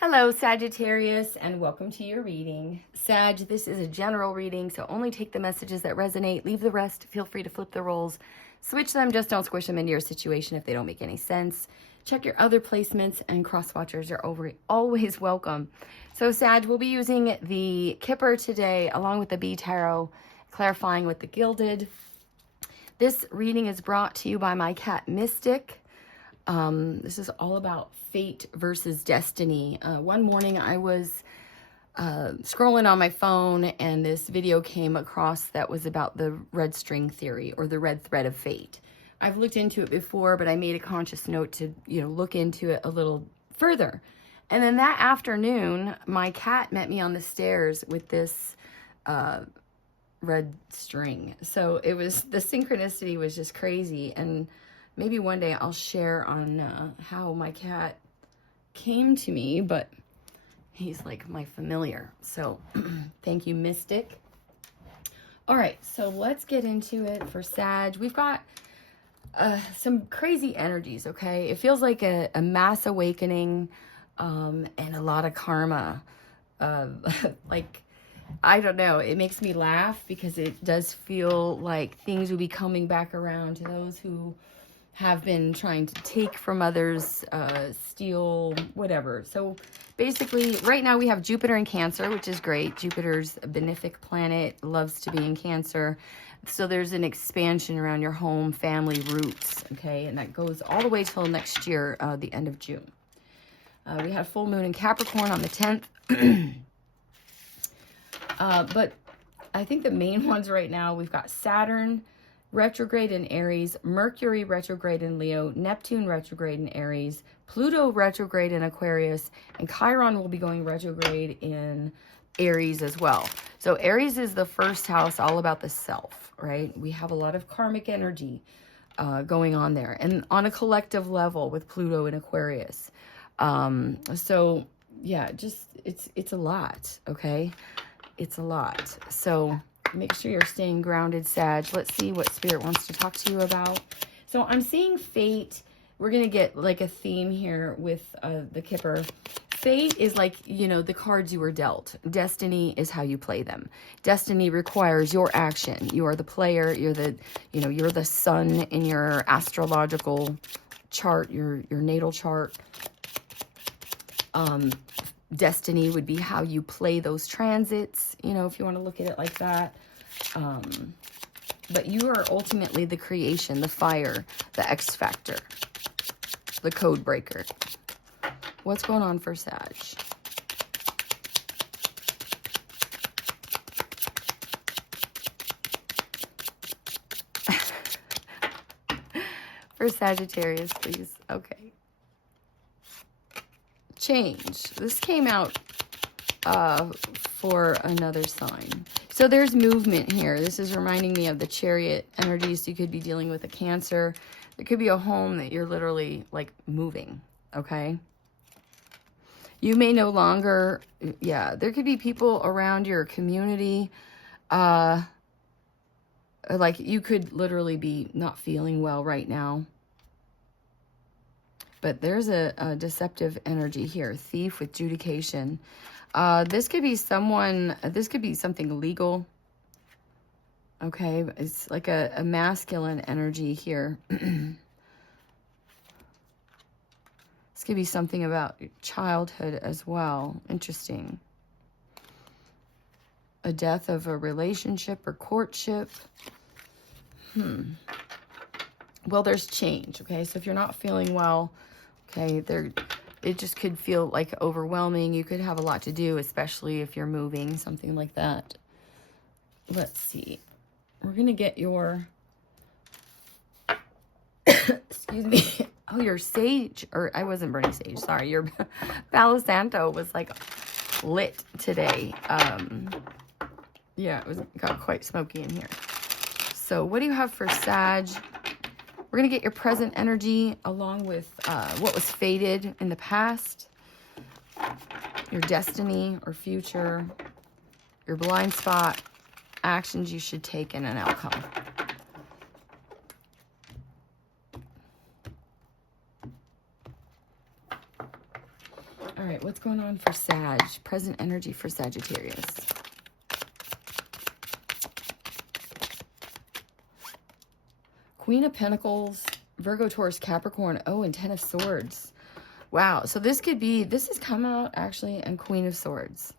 Hello, Sagittarius, and welcome to your reading. Sag, this is a general reading, so only take the messages that resonate. Leave the rest. Feel free to flip the roles. Switch them, just don't squish them into your situation if they don't make any sense. Check your other placements, and cross-watchers are always welcome. So, Sag, we'll be using the Kipper today, along with the B Tarot, clarifying with the Gilded. This reading is brought to you by my cat, Mystic. This is all about fate versus destiny. One morning I was scrolling on my phone and this video came across that was about the red string theory or the red thread of fate. I've looked into it before, but I made a conscious note to, look into it a little further. And then that afternoon, my cat met me on the stairs with this red string. So it was, the synchronicity was just crazy. And maybe one day I'll share on how my cat came to me, but he's like my familiar. So thank you, Mystic. All right, so let's get into it for Sag. We've got some crazy energies, okay? It feels like a mass awakening and a lot of karma. Like, I don't know, it makes me laugh because it does feel like things will be coming back around to those who have been trying to take from others, steal, whatever. So basically, right now we have Jupiter in Cancer, which is great. Jupiter's a benefic planet, loves to be in Cancer. So there's an expansion around your home, family, roots, okay? And that goes all the way till next year, the end of June. We have full moon in Capricorn on the 10th. But I think the main ones right now, we've got Saturn retrograde in Aries, Mercury retrograde in Leo, Neptune retrograde in Aries, Pluto retrograde in Aquarius, and Chiron will be going retrograde in Aries as well. So Aries is the first house, all about the self, right? We have a lot of karmic energy going on there, and on a collective level with Pluto in Aquarius. So yeah, just it's a lot, okay? It's a lot. So make sure you're staying grounded, Sag. Let's see what Spirit wants to talk to you about. So I'm seeing fate. We're going to get like a theme here with the Kipper. Fate is like, the cards you were dealt. Destiny is how you play them. Destiny requires your action. You are the player. You're the, you're the sun in your astrological chart, your natal chart. Destiny would be how you play those transits, if you want to look at it like that. But you are ultimately the creation, the fire, the X factor, the code breaker. What's going on for Sag? For Sagittarius, please. Okay. Change. This came out for another sign. So there's movement here. This is reminding me of the Chariot energies. You could be dealing with a Cancer. There could be a home that you're literally like moving, okay? You may no longer, there could be people around your community. Like you could literally be not feeling well right now. But there's a deceptive energy here. Thief with adjudication. This could be someone, this could be something legal. Okay, it's like a masculine energy here. This could be something about childhood as well. Interesting. A death of a relationship or courtship. Well, there's change, okay? So if you're not feeling well, okay, it just could feel like overwhelming. You could have a lot to do, especially if you're moving, something like that. Let's see. We're going to get your, excuse me. Oh, your sage, or I wasn't burning sage, sorry. Your Palo Santo was like lit today. Yeah, got quite smoky in here. So what do you have for Sag? We're going to get your present energy along with what was fated in the past, your destiny or future, your blind spot, actions you should take, and an outcome. All right, what's going on for Sag? Present energy for Sagittarius. Queen of Pentacles, Virgo, Taurus, Capricorn. Oh, and Ten of Swords. Wow. So this could be, this has come out actually, and Queen of Swords.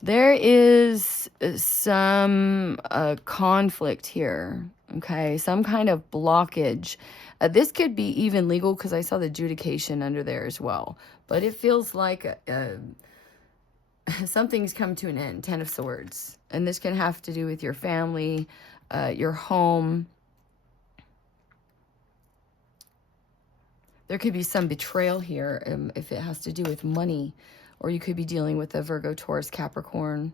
There is some conflict here, okay? Some kind of blockage. This could be even legal because I saw the adjudication under there as well. But it feels like something's come to an end, Ten of Swords. And this can have to do with your family, your home. There could be some betrayal here if it has to do with money. Or you could be dealing with a Virgo, Taurus, Capricorn.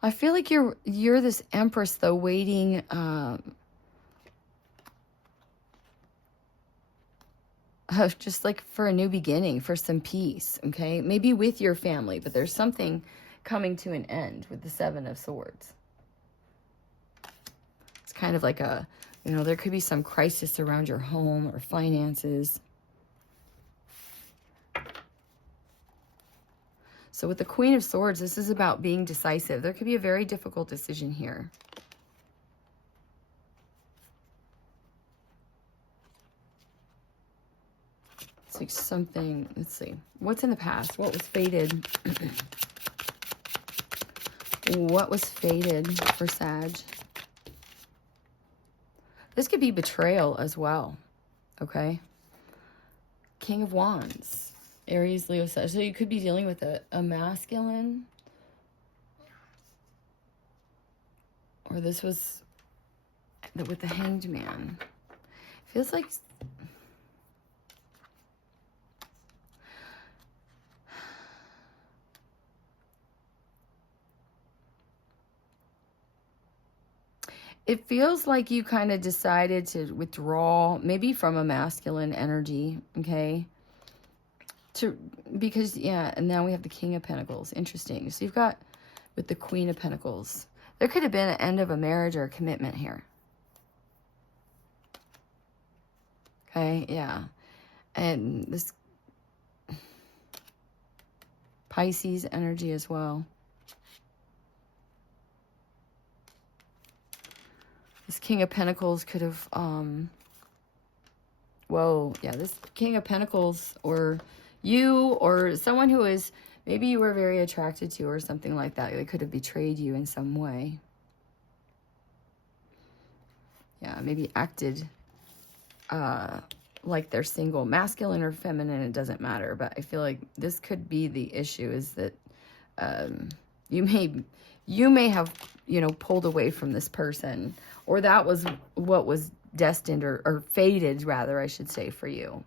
I feel like you're this Empress, though, waiting just like for a new beginning, for some peace, okay? Maybe with your family, but there's something coming to an end with the Seven of Swords. Kind of like a, you know, there could be some crisis around your home or finances. So with the Queen of Swords, this is about being decisive. There could be a very difficult decision here. It's like something, let's see. What's in the past? What was fated? What was fated for Sag? This could be betrayal as well, okay? King of Wands, Aries, Leo, Sag. So you could be dealing with a masculine. Or this was with the Hanged Man. Feels like... It feels like you kind of decided to withdraw, maybe from a masculine energy, okay? Because, yeah, and now we have the King of Pentacles. Interesting. So you've got, with the Queen of Pentacles, there could have been an end of a marriage or a commitment here. Okay, yeah. And this Pisces energy as well. This King of Pentacles could have, whoa, yeah, this King of Pentacles, or you, or someone who is, maybe you were very attracted to, or something like that. They could have betrayed you in some way. Yeah, maybe acted like they're single, masculine or feminine, it doesn't matter. But I feel like this could be the issue, is that you may have, you know, pulled away from this person, or that was what was destined or fated, rather, I should say, for you.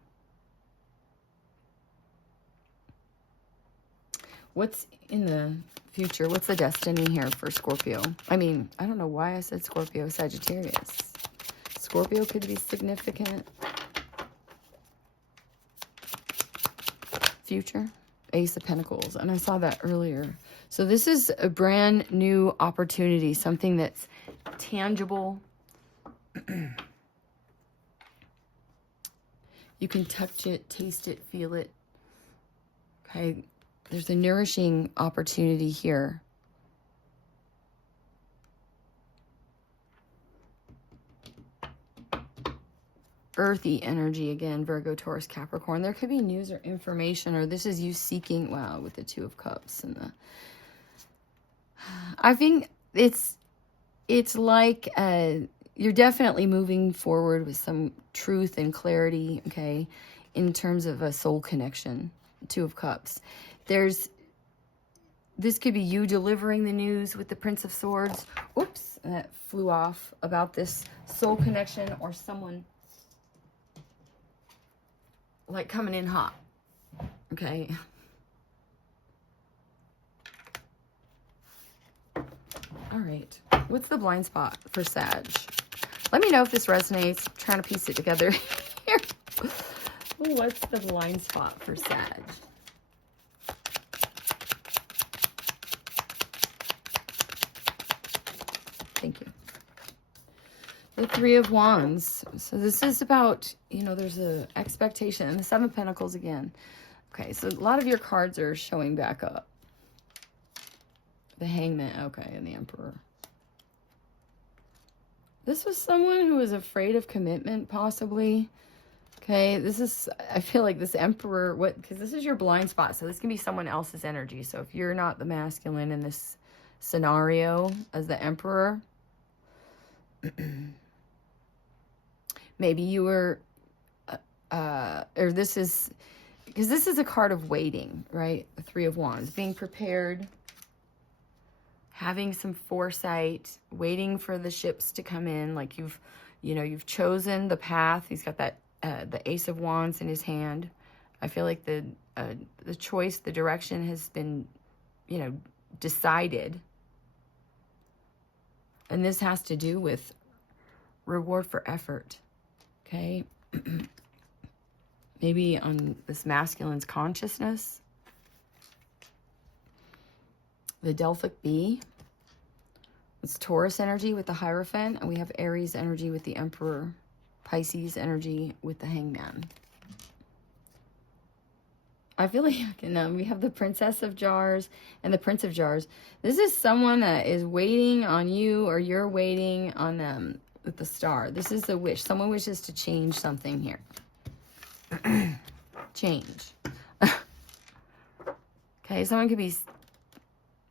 What's in the future? What's the destiny here for Scorpio? I mean, I don't know why I said Scorpio, Sagittarius. Scorpio could be significant. Future, Ace of Pentacles. And I saw that earlier. So this is a brand new opportunity, something that's tangible. You can touch it, taste it, feel it. Okay, there's a nourishing opportunity here. Earthy energy again, Virgo, Taurus, Capricorn. There could be news or information, or this is you seeking, wow, with the Two of Cups and the... I think it's like you're definitely moving forward with some truth and clarity, okay, in terms of a soul connection. Two of Cups. This could be you delivering the news with the Prince of Swords. Whoops, that flew off, about this soul connection, or someone like coming in hot, okay? All right, what's the blind spot for Sag? Let me know if this resonates. I'm trying to piece it together here. What's the blind spot for Sag? Thank you. The Three of Wands. So this is about, you know, there's a expectation. And the Seven of Pentacles again. Okay, so a lot of your cards are showing back up. The Hangman, okay, and the Emperor. This was someone who was afraid of commitment, possibly. Okay, this is, I feel like this Emperor, because this is your blind spot, so this can be someone else's energy. So if you're not the masculine in this scenario as the Emperor, maybe you were, or this is, because this is a card of waiting, right? The Three of Wands, being prepared, having some foresight, waiting for the ships to come in. Like you've chosen the path. He's got that, the Ace of Wands in his hand. I feel like the choice, the direction has been, you know, decided. And this has to do with reward for effort, okay? Maybe on this masculine's consciousness. The Delphic Bee. It's Taurus energy with the Hierophant. And we have Aries energy with the Emperor. Pisces energy with the Hangman. I feel like we have the Princess of Jars and the Prince of Jars. This is someone that is waiting on you, or you're waiting on them with the Star. This is the wish. Someone wishes to change something here. Change. Okay, someone could be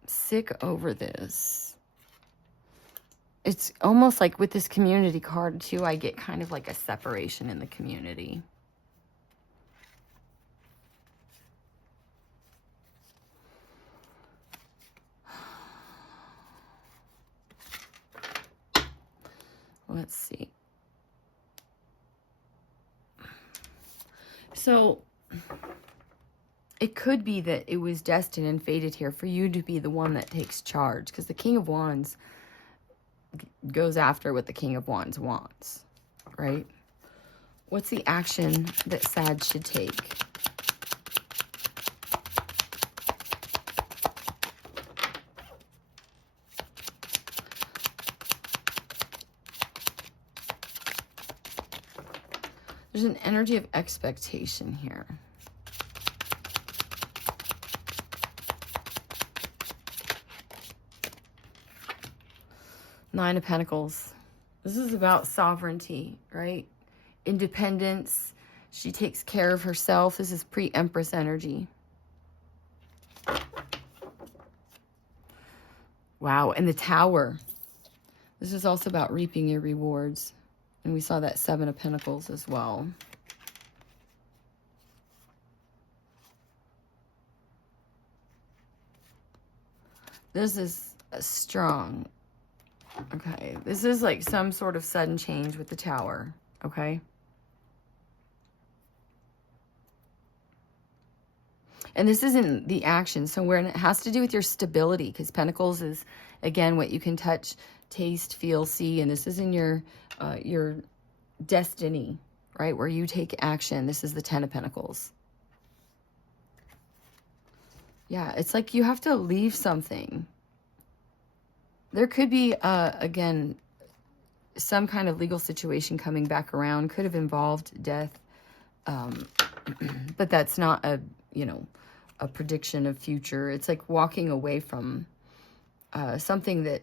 sick over this. It's almost like with this community card too, I get kind of like a separation in the community. Let's see. So it could be that it was destined and fated here for you to be the one that takes charge, because the King of Wands goes after what the King of Wands wants, right? What's the action that Sag should take? There's an energy of expectation here. Nine of Pentacles. This is about sovereignty, right? Independence. She takes care of herself. This is pre-Empress energy. Wow, and the Tower. This is also about reaping your rewards. And we saw that Seven of Pentacles as well. This is strong. Okay, this is like some sort of sudden change with the Tower, okay? And this isn't the action, so where it has to do with your stability, because Pentacles is, again, what you can touch, taste, feel, see, and this is in your destiny, right, where you take action. This is the Ten of Pentacles. Yeah, it's like you have to leave something. There could be, again, some kind of legal situation coming back around. Could have involved death, but that's not a, a prediction of future. It's like walking away from something that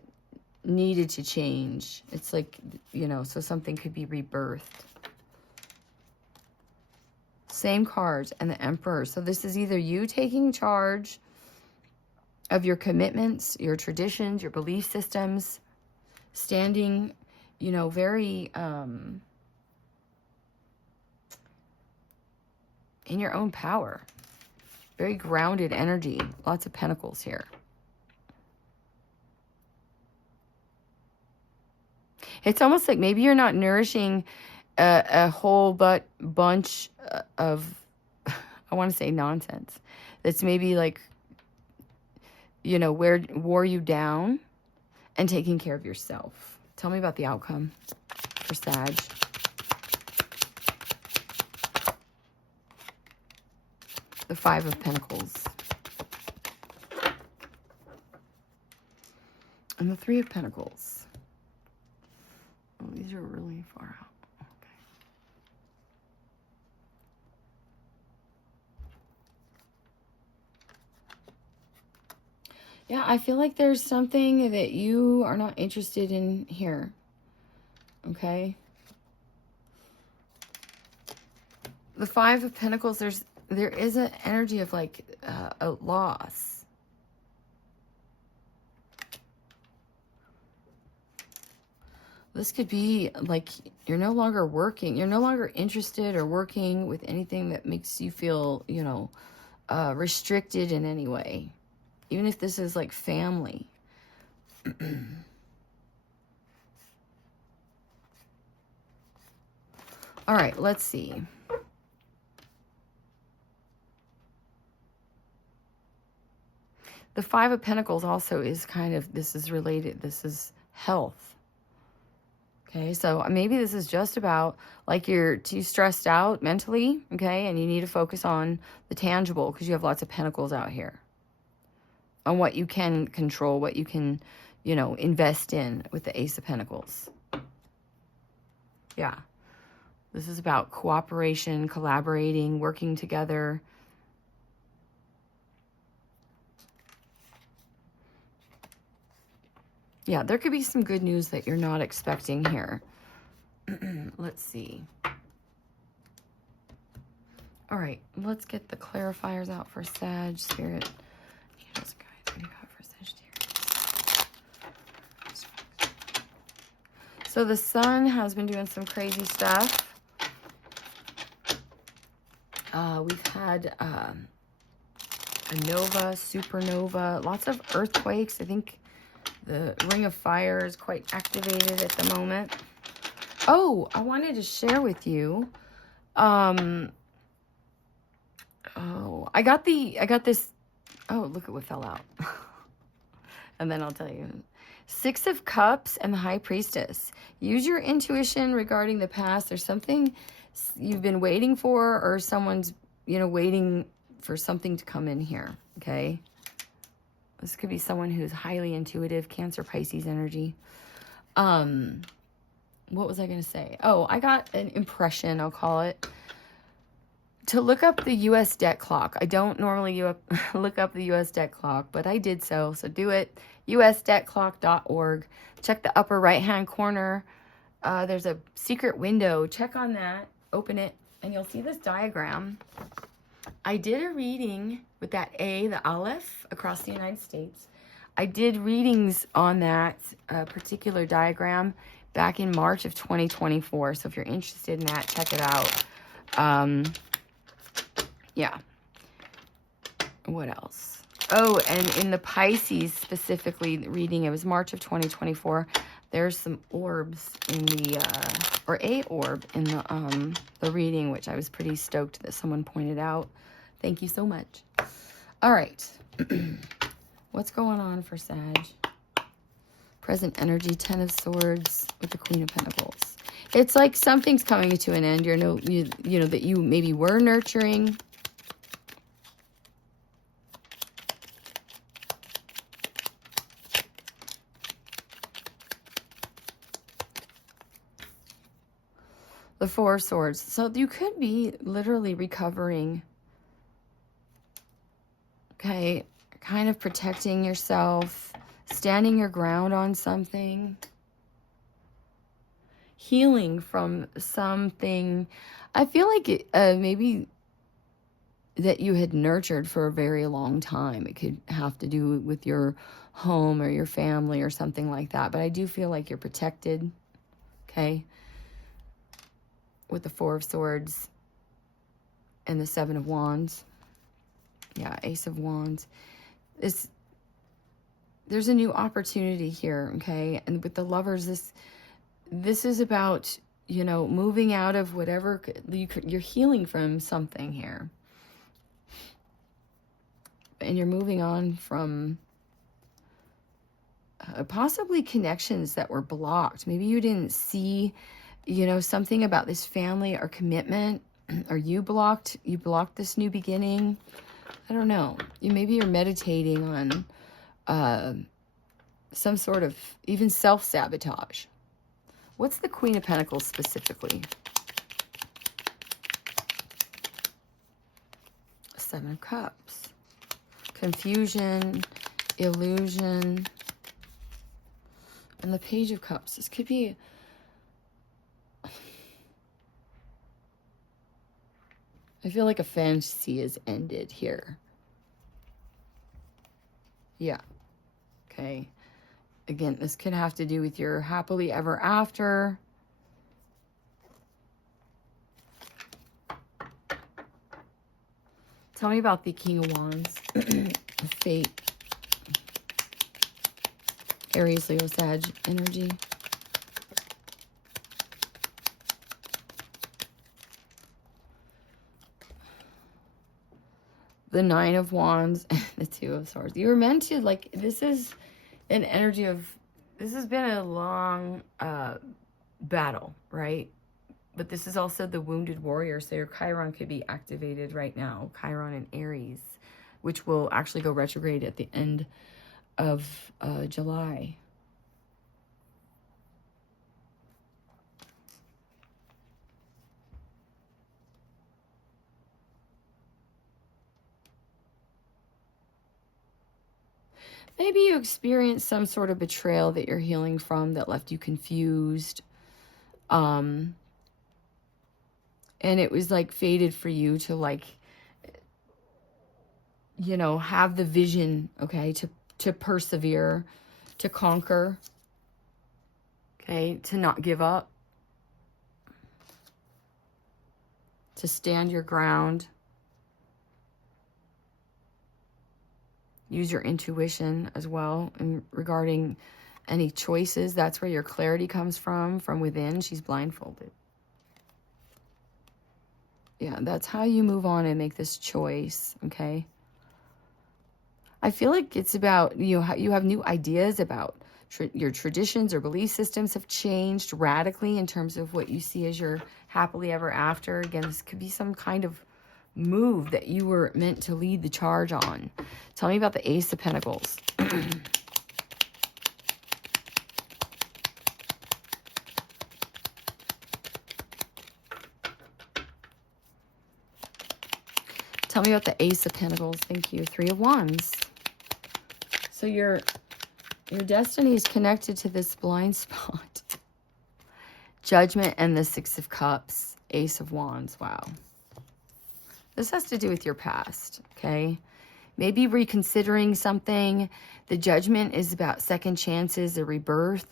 needed to change. It's like, so something could be rebirthed. Same cards and the Emperor. So this is either you taking charge of your commitments, your traditions, your belief systems, standing, very in your own power. Very grounded energy. Lots of Pentacles here. It's almost like maybe you're not nourishing a whole bunch of, I want to say nonsense. That's maybe like, wore you down, and taking care of yourself. Tell me about the outcome for Sag. The Five of Pentacles. And the Three of Pentacles. are really far out. Okay. Yeah, I feel like there's something that you are not interested in here. Okay. The Five of Pentacles, there is an energy of like a loss. This could be like you're no longer working. You're no longer interested or working with anything that makes you feel, you know, restricted in any way. Even if this is like family. All right, let's see. The Five of Pentacles also is kind of, this is related, this is health. Okay, so maybe this is just about like you're too stressed out mentally, okay, and you need to focus on the tangible because you have lots of pentacles out here. On what you can control, what you can, you know, invest in with the Ace of Pentacles. Yeah. This is about cooperation, collaborating, working together. Yeah, there could be some good news that you're not expecting here. Let's see. All right, let's get the clarifiers out for Sag, Spirit. Angels, guides, what do you got for Sagittarius? So the sun has been doing some crazy stuff. We've had a nova, supernova, lots of earthquakes. I think the Ring of Fire is quite activated at the moment. Oh, I wanted to share with you. Oh, I got this. Oh, look at what fell out. And then I'll tell you. Six of Cups and the High Priestess. Use your intuition regarding the past. There's something you've been waiting for, or someone's, you know, waiting for something to come in here, okay? This could be someone who's highly intuitive, Cancer, Pisces energy. What was I going to say? Oh, I got an impression, I'll call it, to look up the U.S. debt clock. I don't normally look up the U.S. debt clock, but I did so do it. usdebtclock.org. Check the upper right-hand corner. There's a secret window. Check on that. Open it, and you'll see this diagram. I did a reading with that A, the Aleph, across the United States. I did readings on that particular diagram back in March of 2024. So if you're interested in that, check it out. Yeah. What else? Oh, and in the Pisces specifically reading, it was March of 2024. There's some orbs in the, or a orb in the reading, which I was pretty stoked that someone pointed out. Thank you so much. All right. What's going on for Sag? Present energy, Ten of Swords with the Queen of Pentacles. It's like something's coming to an end. You know that you maybe were nurturing. The Four of Swords. So you could be literally recovering. Okay, kind of protecting yourself, standing your ground on something, healing from something. I feel like maybe that you had nurtured for a very long time. It could have to do with your home or your family or something like that. But I do feel like you're protected, okay, with the Four of Swords and the Seven of Wands. Yeah, Ace of Wands. There's a new opportunity here, okay? And with the Lovers, this is about, you know, moving out of whatever you're healing from something here. And you're moving on from possibly connections that were blocked. Maybe you didn't see, you know, something about this family or commitment, or you blocked this new beginning. I don't know. Maybe you're meditating on some sort of even self-sabotage. What's the Queen of Pentacles specifically? Seven of Cups. Confusion, illusion, and the Page of Cups. This could be... I feel like a fantasy is ended here. Yeah. Okay. Again, this could have to do with your happily ever after. Tell me about the King of Wands. Fate. Aries, Leo, Sag energy. The Nine of Wands and the Two of Swords. You were meant to, like, this is an energy of, this has been a long battle, right? But this is also the wounded warrior, so your Chiron could be activated right now. Chiron and Aries, which will actually go retrograde at the end of July. Maybe you experienced some sort of betrayal that you're healing from that left you confused. And it was like fated for you to, like, you know, have the vision, okay, to persevere, to conquer, okay, to not give up, to stand your ground. Use your intuition as well in regarding any choices. That's where your clarity comes from within. She's blindfolded. Yeah, that's how you move on and make this choice, okay? I feel like it's about, you have new ideas about your traditions or belief systems have changed radically in terms of what you see as your happily ever after. Again, this could be some kind of move that you were meant to lead the charge on. Tell me about the Ace of Pentacles. Tell me about the Ace of Pentacles. Thank you. Three of Wands. So your destiny is connected to this blind spot. Judgment and the Six of Cups. Ace of Wands. Wow. This has to do with your past, okay? Maybe reconsidering something. The Judgment is about second chances, a rebirth.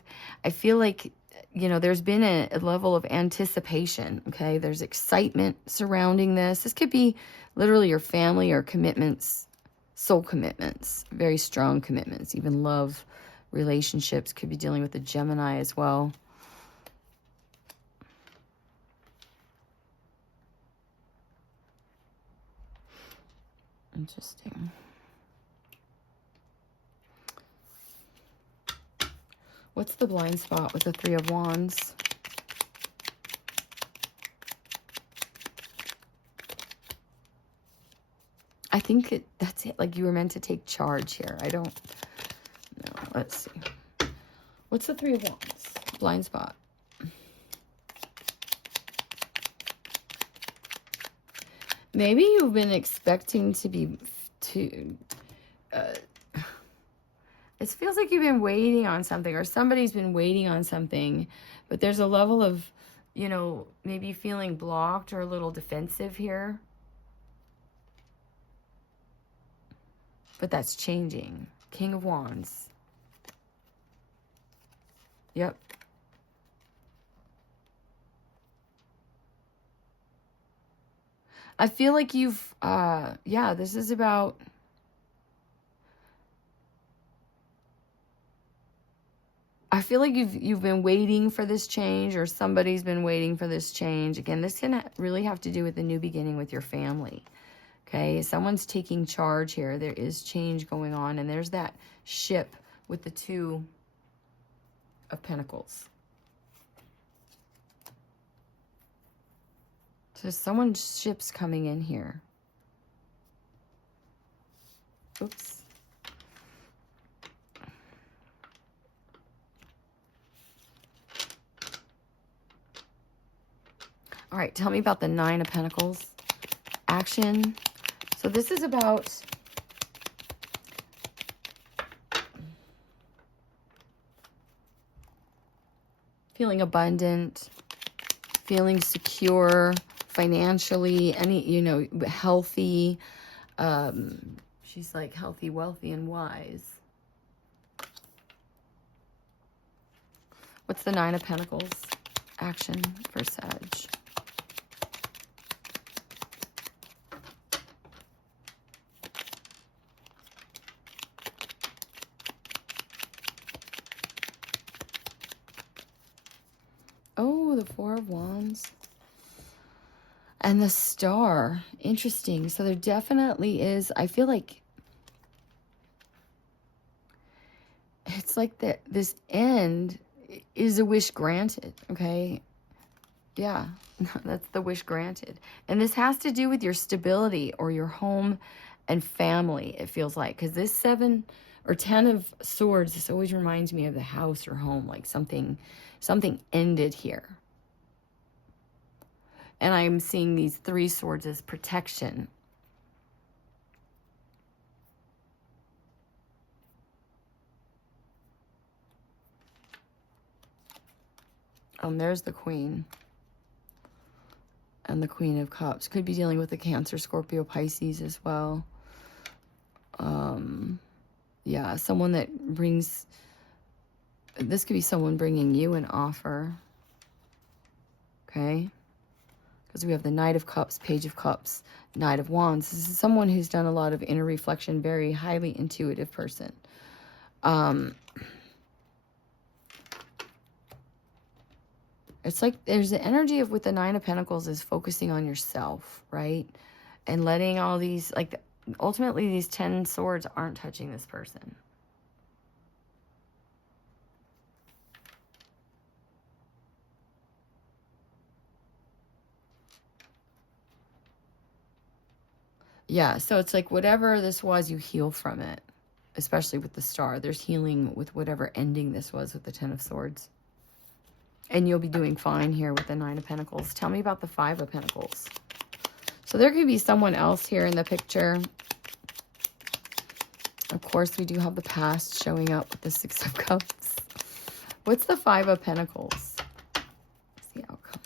I feel like, you know, there's been a level of anticipation, okay? There's excitement surrounding this. This could be literally your family or commitments, soul commitments, very strong commitments. Even love relationships could be dealing with the Gemini as well. Interesting. What's the blind spot with the Three of Wands? I think that's it. Like you were meant to take charge here. I don't know. Let's see. What's the Three of Wands? Blind spot. Maybe you've been expecting to be it feels like you've been waiting on something, or somebody's been waiting on something, but there's a level of, you know, maybe feeling blocked or a little defensive here. But that's changing. King of Wands. Yep. I feel like you've, yeah, this is about, I feel like you've been waiting for this change, or somebody's been waiting for this change. Again, this can really have to do with the new beginning with your family. Okay, someone's taking charge here. There is change going on, and there's that ship with the Two of Pentacles. So someone's ship's coming in here. Oops. right, tell me about the Nine of Pentacles. Action. So this is about feeling abundant, feeling secure financially, healthy. She's like healthy, wealthy, and wise. What's the Nine of Pentacles? Action for Sag. Oh, the Four of Wands. And the Star. Interesting. So there definitely is, I feel like it's like this end is a wish granted, okay? Yeah, that's the wish granted. And this has to do with your stability or your home and family, it feels like. Because this 7 or 10 of Swords, this always reminds me of the house or home, like something ended here. And I'm seeing these 3 swords as protection. There's the Queen. And the Queen of Cups. Could be dealing with the Cancer, Scorpio, Pisces as well. Yeah, someone that brings... This could be someone bringing you an offer. Okay? Because we have the Knight of Cups, Page of Cups, Knight of Wands. This is someone who's done a lot of inner reflection, very highly intuitive person. It's like there's the energy of with the Nine of Pentacles is focusing on yourself, right? And letting all these, like, ultimately these 10 swords aren't touching this person. Yeah, so it's like whatever this was, you heal from it. Especially with the Star. There's healing with whatever ending this was with the 10 of Swords. And you'll be doing fine here with the 9 of Pentacles. Tell me about the 5 of Pentacles. So there could be someone else here in the picture. Of course, we do have the past showing up with the 6 of Cups. What's the 5 of Pentacles? What's the outcome?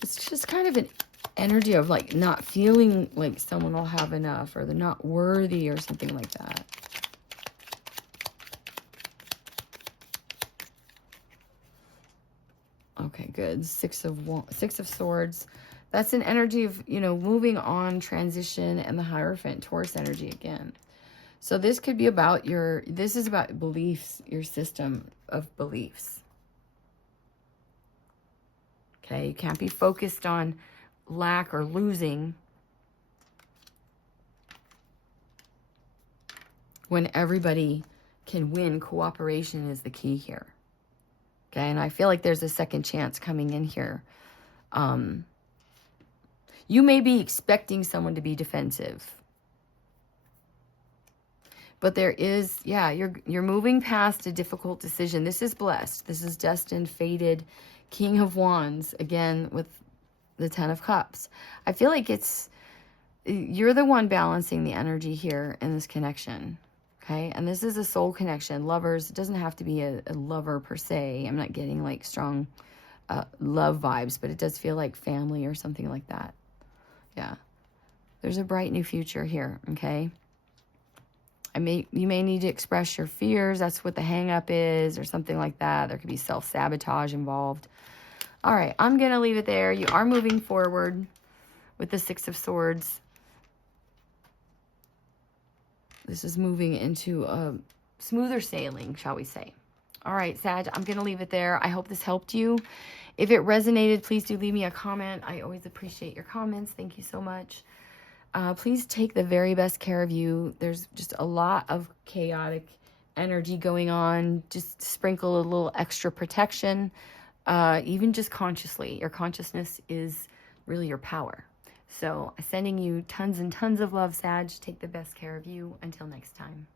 It's just kind of an energy of like not feeling like someone will have enough, or they're not worthy or something like that. Okay, good. Six of Swords. That's an energy of, moving on, transition, and the Hierophant, Taurus energy again. So this could be about this is about beliefs, your system of beliefs. Okay, you can't be focused on lack or losing when everybody can win. Cooperation is the key here. Okay, and I feel like there's a second chance coming in here. You may be expecting someone to be defensive. But there is, yeah, you're moving past a difficult decision. This is blessed. This is destined, fated, King of Wands, again, with the 10 of Cups. I feel like you're the one balancing the energy here in this connection. Okay, and this is a soul connection. Lovers, it doesn't have to be a lover per se. I'm not getting like strong love vibes, but it does feel like family or something like that. Yeah, there's a bright new future here. Okay, you may need to express your fears. That's what the hang up is, or something like that. There could be self-sabotage involved. All right, I'm gonna leave it there. You are moving forward with the 6 of Swords. This is moving into a smoother sailing, shall we say. All right, Sag, I'm going to leave it there. I hope this helped you. If it resonated, please do leave me a comment. I always appreciate your comments. Thank you so much. Please take the very best care of you. There's just a lot of chaotic energy going on. Just sprinkle a little extra protection, even just consciously. Your consciousness is really your power. So sending you tons and tons of love, Sag. Take the best care of you. Until next time.